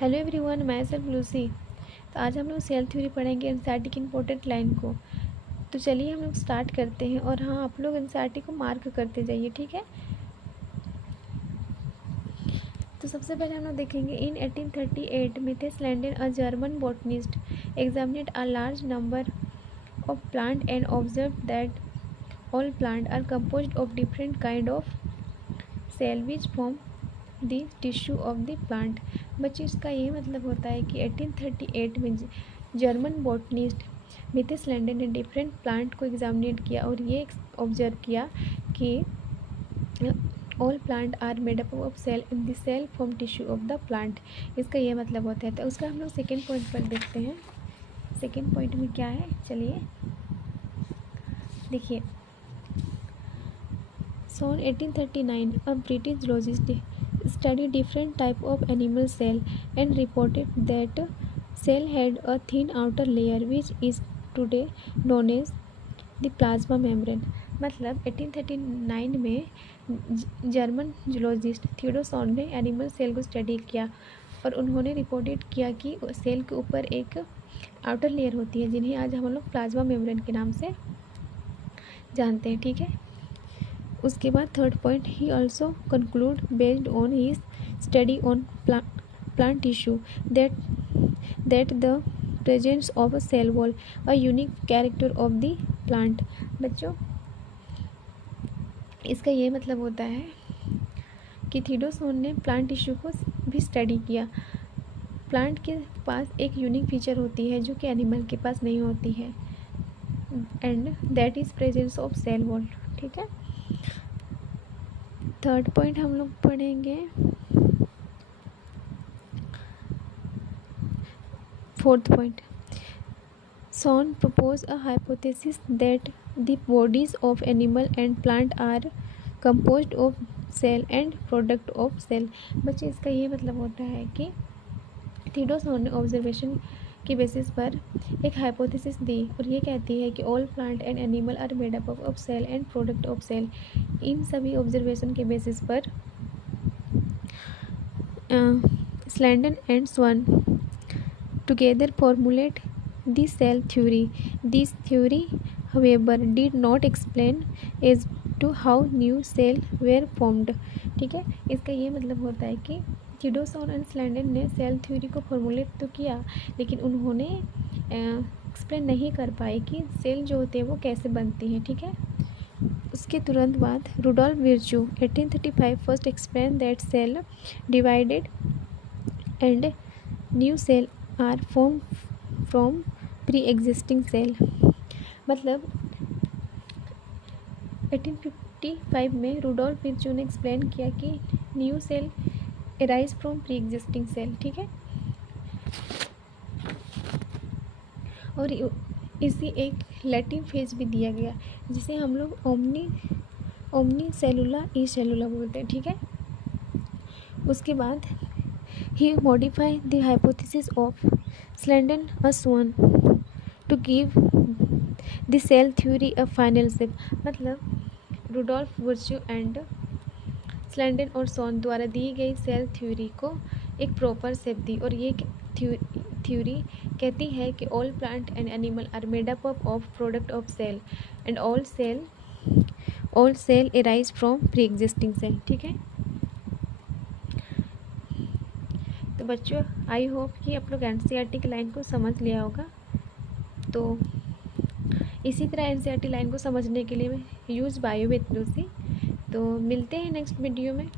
Hello everyone, मैं self Lucy. तो आज हम लोग सेल थ्योरी पढ़ेंगे, एनसीईआरटी की इम्पोर्टेंट लाइन को। तो चलिए हम लोग स्टार्ट करते हैं। और हाँ, आप लोग एनसीईआरटी को मार्क करते जाइए, ठीक है। तो सबसे पहले हम लोग देखेंगे इन 1838 मिथेस लैंडन a German botanist examined a large number of plant and observe that all plant are composed of different kind of cell which form the tissue of the plant. बच्चे, इसका ये मतलब होता है कि 1838 में जर्मन बॉटनिस्ट मिथेस लैंडन ने डिफरेंट प्लांट को एग्जामिनेट किया और ये ऑब्जर्व किया कि all plant are made up of cell in the cell form tissue of the plant. इसका ये मतलब होता है। तो उसका हम लोग सेकेंड पॉइंट पर देखते हैं। सेकेंड पॉइंट में क्या है, चलिए देखिए। So in 1839, a British zoologist studied different type of animal cell and reported that cell had a thin outer layer which is today known as the plasma membrane। मतलब 1839 में जर्मन जूलॉजिस्ट थियोडोसॉन ने animal cell को study किया और उन्होंने reported किया कि cell के ऊपर एक आउटर लेयर होती है जिन्हें आज हम लोग प्लाज्मा मेम्ब्रेन के नाम से जानते हैं, ठीक है। उसके बाद third point, he also conclude based on his study on plant tissue that the presence of a cell wall a unique character of the plant. बच्चों, इसका ये मतलब होता है कि थियोडोसॉन ने प्लांट टिश्यू को भी स्टडी किया। प्लांट के पास एक यूनिक फीचर होती है जो कि एनिमल के पास नहीं होती है, and that is presence of cell wall, ठीक है। थर्ड पॉइंट हम लोग पढ़ेंगे। Fourth point, Schwann propose a hypothesis that the bodies of animal and plant are composed of cell and product of cell. बच्चे, इसका ये मतलब होता है कि थियोडोसॉन ने ऑब्जर्वेशन की बेसिस पर एक हाइपोथेसिस दी और ये कहती है कि all plant and animal are made up of cell and product of cell. इन सभी ऑब्जर्वेशन के बेसिस पर Schleiden and Schwann together formulate the cell theory. This theory however did not explain as to how new cell were formed, ठीक है। इसका ये मतलब होता है कि थियोडोसॉन एंड स्लैंडन ने सेल थ्योरी को फॉर्मुलेट तो किया, लेकिन उन्होंने एक्सप्लेन नहीं कर पाए कि सेल जो होते हैं वो कैसे बनती हैं, ठीक है। उसके तुरंत बाद Rudolf Virchow 1835 first explain that cell divided and new cell are form from pre existing cell. मतलब 1855 में रुडोल्फ विर्चू ने एक्सप्लेन किया कि new cell arise from pre existing cell, ठीक है। और इसी एक लैटिन फेज भी दिया गया जिसे हम लोग ओमनी सेलुला ई सेलुला बोलते हैं, ठीक है। उसके बाद he modify the hypothesis of Schleiden a Schwann to give the cell theory a final shape. मतलब रुडोल्फ विर्चू एंड स्लैंडन और सॉन द्वारा दी गई सेल थ्योरी को एक प्रॉपर शेप दी और ये थ्योरी कहती है कि all plant and animal are made up of product of cell and all cell arise from pre existing cell, ठीक है। तो बच्चों, आई होप कि आप लोग एनसीईआरटी की लाइन को समझ लिया होगा। तो इसी तरह एनसीईआरटी लाइन को समझने के लिए यूज़ बायो विद लूसी। तो मिलते हैं नेक्स्ट वीडियो में।